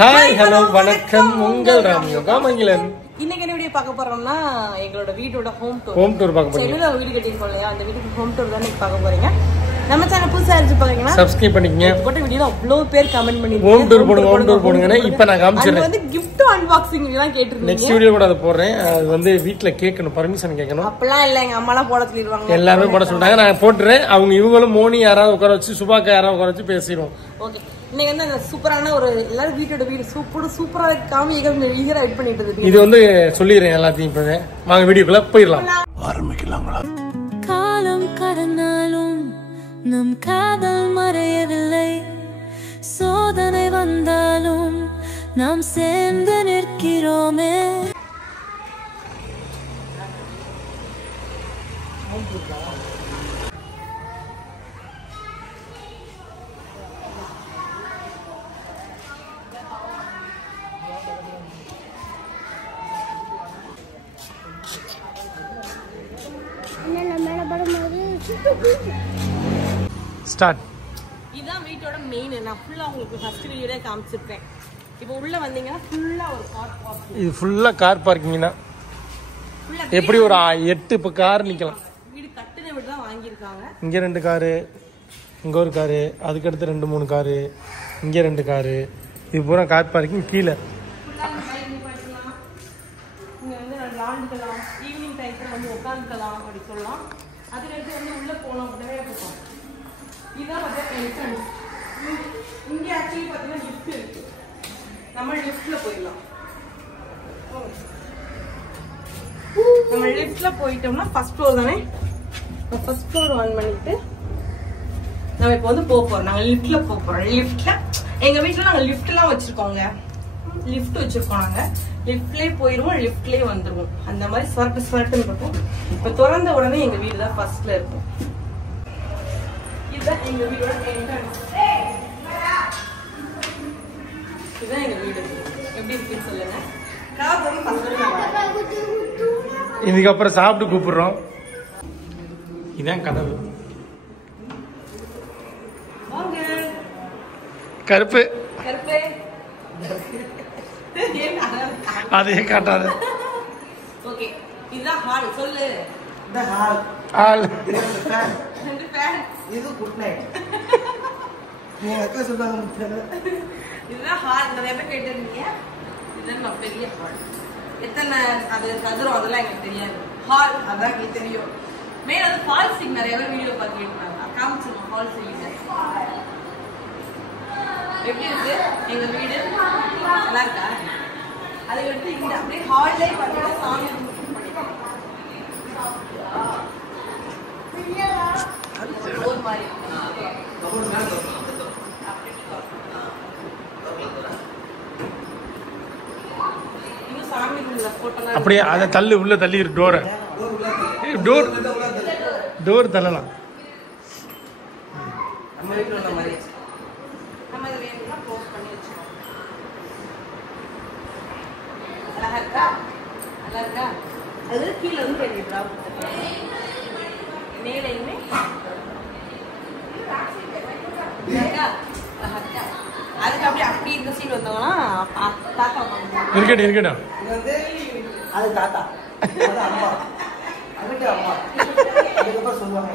Hi hello வணக்கம் உங்கள் ராமயோகா மங்கிலன். இன்னைக்கு என்ன வீடியோ பார்க்க போறோம்னா எங்களோட வீட்டோட ஹோம் டூர் பார்க்க போறீங்க. செல்லுல வீடு கட்டிருக்கோம் இல்லையா, அந்த வீட்டுக்கு ஹோம் டூர் தான் நீங்க பார்க்க போறீங்க. நம்ம சேனல் புதுசா இருந்து பாருங்கன்னா சப்ஸ்கிரைப் பண்ணிக்கங்க. போட்ட வீடியோல அவ்வளவு பேர் கமெண்ட் பண்ணிருக்கீங்க ஹோம் டூர் போடுங்க. இப்போ நான் காமிச்சறேன். அது வந்து gift unboxing எல்லாம் கேட்டிருந்தீங்க. நெக்ஸ்ட் வீடியோ கூட அத போடுறேன். அது வந்து வீட்ல கேட்கணும், பர்மிஷன் கேட்கணும். அப்பலாம் இல்ல, எங்க அம்மாலாம் போட சொல்லிடுவாங்க. எல்லாரும் போட சொல்றாங்க, நான் போட்டுறேன். அவங்க இவங்களும் மோனி யாராவது உட்கார வச்சு சுபாக்கா யாராவது உட்கார வச்சு பேசிடுவோம். ஓகே, இன்னைக்கு வந்து அந்த சூப்பரான ஒரு எல்லாரும் வீட்டோட வீடு சூப்பரா காமி ஈகரா வெயிட் பண்ணிட்டு இருக்கு. இது வந்து சொல்லிடுறேன் எல்லாத்தையும். இப்பவே வாங்க வீடியோக்குள்ள போயிடலாம். ஆரம்பிக்கலாங்களா? காலம் கடந்தாலும் நம் காதல் மறையவில்லை, சோதனை வந்தாலும் நாம் சேர்ந்து நிற்கிறோமே. ஸ்டார்ட். இதான் வீட்டோட மெயின். நான் ஃபுல்லா உங்களுக்கு ஃபர்ஸ்ட் வீடியோல காமிச்சிருப்பேன். இப்போ உள்ள வந்தீங்கன்னா ஃபுல்லா ஒரு கார் பார்க்கிங். இது ஃபுல்லா கார் பார்க்கிங் தான். எப்படி ஒரு 8 கார் நிக்கலாம். வீடு கட்டின வீடு தான் வாங்கியிருக்காங்க. இங்க 2 காரு, இங்க ஒரு காரு, அதுக்கு அடுத்து 2-3 காரு, இங்க 2 காரு. இது பூரா கார் பார்க்கிங். கீழே இங்க வந்து விளாண்டுக்கலாம், ஈவினிங் டைத்துல வந்து உட்காந்துக்கலாம் அப்படி சொல்லலாம். அதுக்கடுத்து வந்து உள்ள போனோம் அப்படியே இருக்கும். இதான் வந்து என்ட்ரன்ஸ். இங்க ஆக்சுவலி பார்த்தீங்கன்னா லிஃப்ட் இருக்கு. நம்ம லிஃப்ட்ல போயிடலாம். நம்ம லிஃப்ட்ல போயிட்டோம்னா ஃபர்ஸ்ட் ஃப்ளோர் தானே. ஃபர்ஸ்ட் ஃப்ளோர் ஆன் பண்ணிட்டு நம்ம இப்போ வந்து போறோம். நாங்க லிஃப்ட்ல போறோம். லிஃப்ட்ல எங்க வீட்டுல நாங்க லிஃப்ட் எல்லாம் வச்சிருக்கோங்க. லிஃப்ட் வச்சிருக்கோம். நாங்க லிஃப்ட்லயே போயிருவோம், லிஃப்ட்லயே வந்துருவோம். அந்த மாதிரி ஸ்வர்ட்டுன்னு இருக்கும். இப்ப திறந்த உடனே எங்க வீடு தான் ஃபர்ஸ்ட்ல இருக்கும். இதுதான் எங்க வீடோட என்ட்ரன்ஸ். இதுதான் எங்க வீடு. எப்படி இருக்குன்னு சொல்லுங்க. இதுக்கப்புறம் சாப்பிட்டு கூப்பிடுறோம். இதான் கதவு. கருப்பு அதையே காட்டாத. ஓகே, இதுதான் ஹால். சொல்லு. இந்த ஹால். ஹால். ரெண்டு ஃபேன். இது குட் நைட். நீ அக்கா சொல்றாங்க. இதுதான் ஹால். நிறைய பேர் கேட்டிருந்தீங்க. இதுதான் பெரிய ஹால். எத்தனை அது சதுரம் அதெல்லாம் எனக்கு தெரியாது. ஹால் அதான் எனக்கு தெரியும். மேல வந்து ஃபால் சீலிங் நிறைய பேர் வீடியோ பார்த்து கேட்டாங்க. காமிச்சிருக்கோம் ஃபால் சீலிங். எப்படி இருக்கு எங்க வீடு? நல்லா இருக்கா? அதை எடுத்து இங்க அப்படியே ஹால்லே பார்த்தீங்கன்னா சாமி ஒரு மாதிரி இன்னும் சாமி ரூம்ல போட்டோம். அப்படியே அதை தள்ளு, உள்ள தள்ளி டோரை. டோர் தள்ளலாம். நம்ம வீட்டுல உள்ள மாதிரி நம்ம இதை வேணும்னா க்ளோஸ் பண்ணி வச்சுக்கோம். அழகா இருக்கா? நல்லா இருக்கா? அது கீழே வந்து 2 ட்ரா கொடுத்துருக்கேன். மேலையுமே அதுக்கு அப்படி இந்த சீட் வந்தோம்னா தாத்தா இருக்கட்டும். இது வந்து அது தாத்தா, அது அம்மா, அதுக்கு அம்மா. அதுக்கப்புறம் சொல்லுவாங்க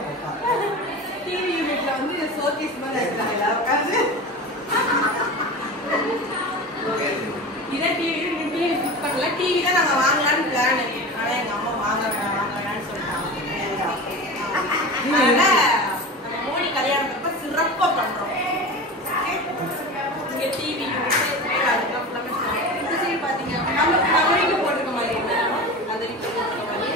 டிவி யூனிட்ல வந்து ஷோகேஸ் மாதிரி இருக்காங்க உட்காந்து. இதே டிவி யூனிட் பண்ணல. டிவி தான் நாங்க வாங்கலாம்னு பிளான். ஆனா எங்க அம்மா வாங்க வேணாம்னு சொல்லிட்டாங்க. அதனால மோனி கல்யாணத்தப்ப சிறப்பா பண்றோம். இங்க டிவி யூனிட் மேல அதுக்கப்புறம் இந்த சைடு பாத்தீங்க நம்ம வீட்டு போட்டிருக்க மாதிரி அந்த வீட்டு போட்டிருக்க மாதிரி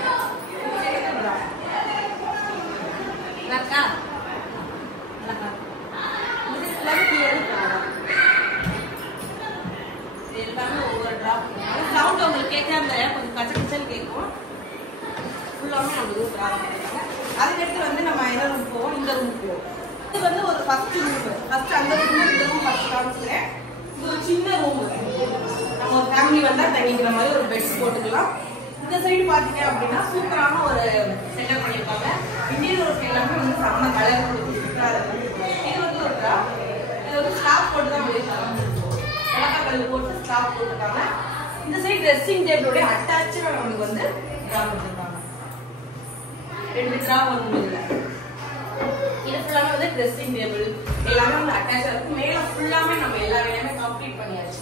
நம்ம ரூம் ஆரம்பிச்சிருக்காங்க. அதுக்கடுத்து வந்து நம்ம என்ன ரூம் போவோம், இந்த ரூம் போவோம். இது வந்து ஒரு ஃபர்ஸ்ட் ரூம். ஃபர்ஸ்ட் அந்த ரூம் இந்த ரூம் ஃபர்ஸ்ட் காமிச்சிக்கிறேன். இது ஒரு சின்ன ரூம். நம்ம ஒரு ஃபேமிலி வந்தா தங்கிக்கிற மாதிரி ஒரு பெட்ஸ் போட்டுக்கலாம். இந்த சைடு பாத்தீங்க அப்படின்னா சூப்பரான ஒரு செட்டப் பண்ணிருக்காங்க. இன்டீரியர் ஒர்க் எல்லாமே வந்து செம்ம கலர் கொடுத்துருக்காங்க. இது வந்து ஒரு ட்ரா. இது வந்து ஸ்லாப் போட்டு தான் பண்ணிருக்காங்க. கல்லு போட்டு ஸ்லாப் போட்டுருக்காங்க. இந்த சைடு ட்ரெஸ்ஸிங் டேபிளோட அட்டாச்சு நமக்கு வந்து ட்ரா கொடுத்துருக்காங்க. 2 ட்ரா வந்து இதுல. இது ஃபுல்லாமே வந்து ட்ரெஸ்ஸிங் டேபிள் எல்லாமே வந்து அட்டாச்சா இருக்கு. மேல ஃபுல்லாமே நம்ம எல்லா வேலையுமே கம்ப்ளீட் பண்ணியாச்சு.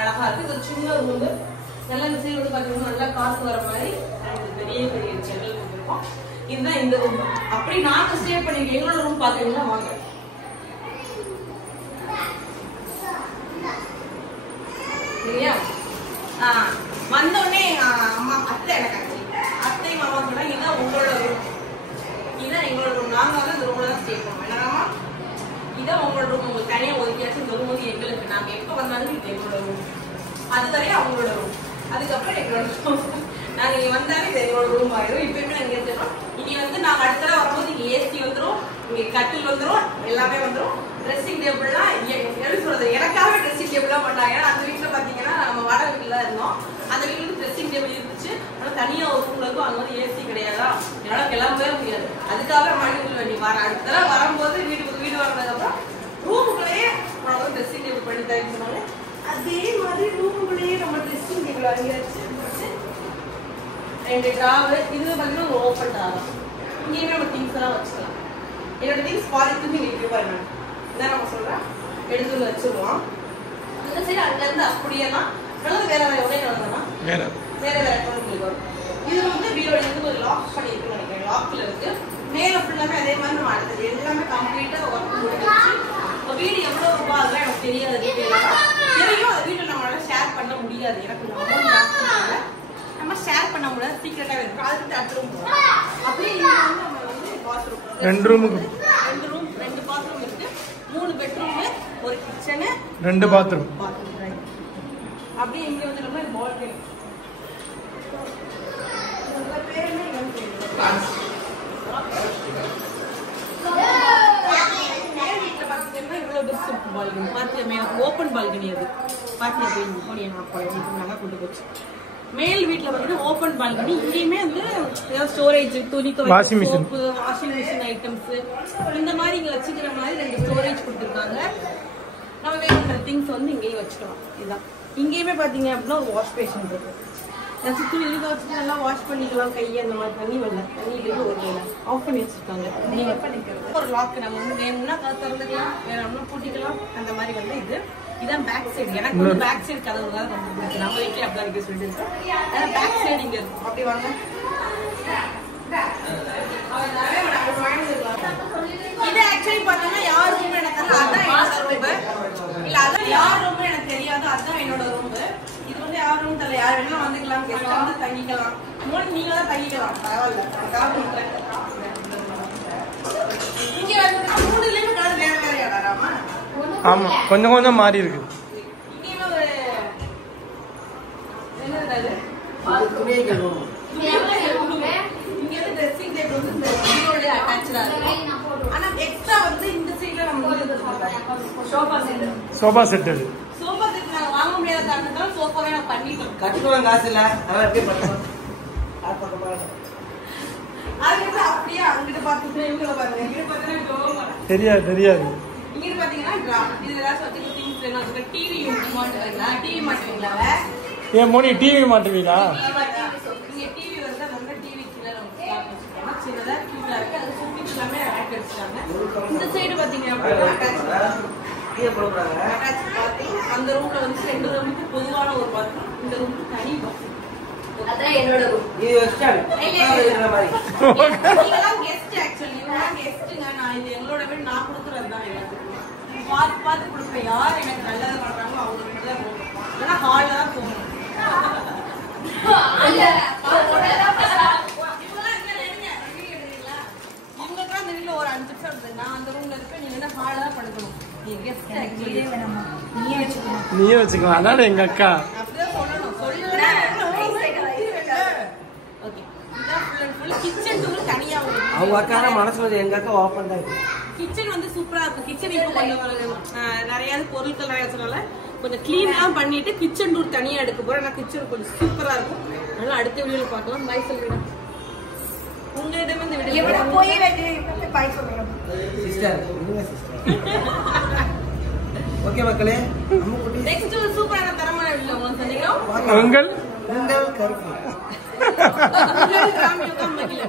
அழகா இருக்கு. இது சின்ன ரூம். நல்லா இந்த சைடு வந்து பாத்தீங்கன்னா நல்லா காத்து வர மாதிரி பெரிய பெரிய ஜன்னல் கொடுத்துருக்கோம். இதுதான் இந்த ரூம். அப்படி நாங்க ஸ்டே பண்ணிருக்கோம். எங்களோட ரூம் பாத்தீங்கன்னா வாங்க. சரியா? வந்தோடனே அம்மா அத்தை எனக்கு அத்தை மாமா கூட இதான் உங்களோட ரூம், இதான் எங்களோட ரூம். நாங்க வந்து இந்த ரூம்ல தான் ஸ்டே பண்ணுவோம். என்னன்னா இதான் உங்களோட ரூம். உங்களுக்கு தனியா ஒதுக்கியாச்சு. இந்த ரூம் வந்து எங்களுக்கு நாங்க எப்ப வந்தாலும் இது எங்களோட ரூம். அது வரையும் அவங்களோட ரூம். அதுக்கப்புறம் எங்களோட ரூம். நாங்க இங்க வந்தாலே இது எங்களோட ரூம் ஆயிடும். இப்பயுமே நாங்க இருக்கோம். இனி வந்து நாங்க அடுத்த தடவை வரும்போது இங்க ஏசி வந்துடும், இங்க கட்டில் வந்துடும், எல்லாமே வந்துடும். ட்ரெஸ்ஸிங் டேபிள்லாம் எப்படி சொல்றது, எனக்காகவே ட்ரெஸ்ஸிங் டேபிள்லாம் பண்ணாங்க. ஏன்னா அந்த வீட்டுல பாத்தீங்கன்னா நம்ம வாடகை வீட்டுல தான் இருந்தோம். அந்த வீட்டுக்கு ட்ரெஸ்ஸிங் டேபிள் இருந்துச்சு. ஆனா தனியா ஒரு ரூம்ல இருக்கும். அங்க வந்து ஏசி கிடையாதா, என்னால கிளம்பவே முடியாது. அதுக்காக மாடிக்குள்ள வேண்டி வர அடுத்த தடவை வரும்போது வீடு வந்ததுக்கு அப்புறம் ரூமுக்குள்ளேயே ட்ரெஸ்ஸிங் டேபிள் பண்ணி தரேன்னு சொன்னாங்க. அதே மாதிரி ரூமுக்குள்ளேயே நம்ம ட்ரெஸ்ஸிங் டேபிள் வாங்கியாச்சு. 2 டிராவர். இது பாத்தீங்கன்னா ஒரு ஓப்பன் டிராவர். இங்கேயுமே நம்ம திங்ஸ் எல்லாம் வச்சுக்கலாம். என்னோட திங்ஸ் பாதிக்கு இங்கே பாருங்க. இதான் நம்ம சொல்றேன், எடுத்து வச்சிருவோம். இந்த சைடு அங்க இருந்து அப்படியே தான் வேற வேற உடையில வந்தோம்னா வேற வரும். இது வந்து வீடோட இருந்து ஒரு லாக் பண்ணிருக்கு நினைக்கிறேன். லாக்ல இருக்கு. மேல ஃபுல்லாமே அதே மாதிரி நம்ம அடுத்தது எல்லாமே கம்ப்ளீட்டா ஒர்க் முடிஞ்சிருச்சு. வீடு எவ்வளவு ரூபாய் அதெல்லாம் எனக்கு தெரியாது. தெரியும், அந்த வீடு நம்மளால ஷேர் பண்ண முடியாது. எனக்கு அமௌண்ட் நம்ம ஷேர் பண்ண முடியாது. சீக்கிரட்டா இருக்கு. அதுக்கு அடுத்த ரூம் அப்படியே இங்க வந்து நம்ம வந்து பாத்ரூம் 2 ரூமுக்கு 2 பாத்ரூம் இருக்கு. 3 பெட்ரூம், ஒரு கிச்சன், 2 பாத்ரூம். அப்படியே இங்க வந்து நம்ம பால்கனி. உங்க பேர் என்ன? வீட்டுல பாத்தீங்கன்னா இவ்வளவு பெஸ்ட் பால்கனி பாத்தியமே. Open balcony. அது பாத்தியா போய் நான் கூட்டு போச்சு. மேல் வீட்டுல வந்து ஓப்பன் பால்கனி. இங்கேயுமே வந்து ஸ்டோரேஜ், துணி வாஷிங் மிஷின் ஐட்டம்ஸ் இந்த மாதிரி இங்க வச்சுக்கிற மாதிரி 2 ஸ்டோரேஜ் கொடுத்துருக்காங்க. நம்ம வேணுங்கிற திங்ஸ் வந்து இங்கேயும் வச்சுக்கலாம். இதுதான். இங்கேயுமே பாத்தீங்க அப்படின்னா ஒரு வாஷ் பேஷன் இருக்கு. சுத்தி இழுக்க வச்சுட்டு நல்லா வாஷ் பண்ணிக்கலாம். கையை அந்த மாதிரி தண்ணி வரல, தண்ணி ஒரு ஆஃப் பண்ணி வச்சிருக்காங்க. ஒரு லாக் நம்ம வந்து வேணும்னா திறந்துக்கலாம், வேணும்னா பூட்டிக்கலாம். அந்த மாதிரி வந்து இதான் பேக் சைடு. எனக்கு வந்து பேக் சைடு கதவு தான் ரொம்ப பிடிக்கும். நம்ம வீட்டுல அப்படிதான் இருக்க சொல்லிட்டு இருக்கோம். பேக் சைடு இங்க இருக்கும். அப்படி வாங்க. இது ஆக்சுவலி பாத்தீங்கன்னா யார் ரூம் எனக்கு அதான் என்னோட ரூம். இல்ல அதான் யார் ரூம் எனக்கு தெரியாது. அதுதான் என்னோட ரூம். இது வந்து யார் ரூம் தெரியல. யார் வேணா வந்துக்கலாம், கெஸ்ட் வந்து தங்கிக்கலாம். நீங்க தான் தங்கிக்கலாம், பரவாயில்ல. இங்க வந்து 3லயுமே கார் வேற வேற யாராமா. ஆமா, கொஞ்சம் கொஞ்சம் மாறி இருக்கு. இங்கேயுமே ஒரு என்னது இங்க வந்து ட்ரெஸ்ஸிங் டேபிள் வந்து இந்த வீடோட அட்டாச்சடா இருக்கு. ஆனா எக்ஸ்ட்ரா வந்து இந்த சைடுல நம்ம சோஃபா செட் அது சோஃபா செட் நான் வாங்க முடியாத காரணத்தால சோஃபாவே நான் பண்ணிட்டேன். கட்டுவாங்க காசு இல்ல, அதான் அப்படியே பண்ணுவோம். அதுக்கு அப்படியே அங்கிட்டு பாத்துட்டு இவங்கள பாருங்க. இங்க பாத்தீங்கன்னா தெரியாது. இங்க பாத்தீங்கன்னா டிரா. இதுல ஏதாவது வச்சுக்க திங்ஸ் வேணும். அதுக்கு டிவி மாட்டுவீங்களா? டிவி மாட்டுவீங்களா? ஏன் மோனி டிவி மாட்டுவீங்களா? இங்க டிவி வந்து அந்த டிவி கீழ நம்ம சின்னதா கீழ இருக்கு. அது சுத்தி எல்லாமே ரேக் வச்சிருக்காங்க. இந்த சைடு பாத்தீங்க அப்படின்னா அட்டாச் பாத்ரூம். அந்த ரூம்ல வந்து 2 ரூமுக்கு பொதுவான ஒரு பாத்ரூம், இந்த ரூமுக்கு தனி பாத்ரூம். அதான் என்னோட ரூம். இது வெஸ்டர்ன் இந்த மாதிரி. நீங்கலாம் கெஸ்ட் ஆக்சுவலி. இவங்க கெஸ்ட்ங்க. நான் இது எங்களோட வீடு நான் கொடுக்கறது தான் எல்லாத்துக்கும். பார்த்து கொடுப்பேன். யார் எனக்கு நல்லது பண்றாங்களோ அவங்க மட்டும் தான் போகணும். இல்லைன்னா ஹால்ல தான் போகணும். இவங்களுக்குலாம் அந்த வீட்டுல ஒரு 5 நிமிஷம் இருக்கு. நான் அந்த ரூம்ல இருப்பேன். நீங்க என்ன ஹால்ல தான் படுக்கணும். நீங்க கெஸ்ட் ஆக்சுவலி வேணாமா? நீயே வச்சுக்கலாம். அதான் எங்க அக்கா அப்படியே சொல்லணும். சொல்லல ஓகே. இதான் ஃபுல் அண்ட் ஃபுல் அவங்க அக்கா மனசுல எங்க அக்கா ஓப்பன் தான் கிச்சன் வந்து சூப்பரா இருக்கும். கிச்சன் இப்போ கொஞ்சம் நிறைய பொருட்கள் நிறைய வச்சனால கொஞ்சம் கிளீன்லாம் பண்ணிட்டு கிச்சன் டூர் தனியா எடுக்க போறேன். நான் கிச்சன் கொஞ்சம் சூப்பரா இருக்கும். அதனால அடுத்த வீடியோல பார்க்கலாம். பாய் சொல்லுங்க. உங்களிடம் இந்த வீடியோ போய் பாய் சொல்லுங்க சிஸ்டர். ஓகே மக்களே, நெக்ஸ்ட் ஒரு சூப்பரான தரமான வீடியோல உங்களை சந்திக்கிறோம். உங்கள் கருப்பு உங்கள் காமியோ காமிக்கல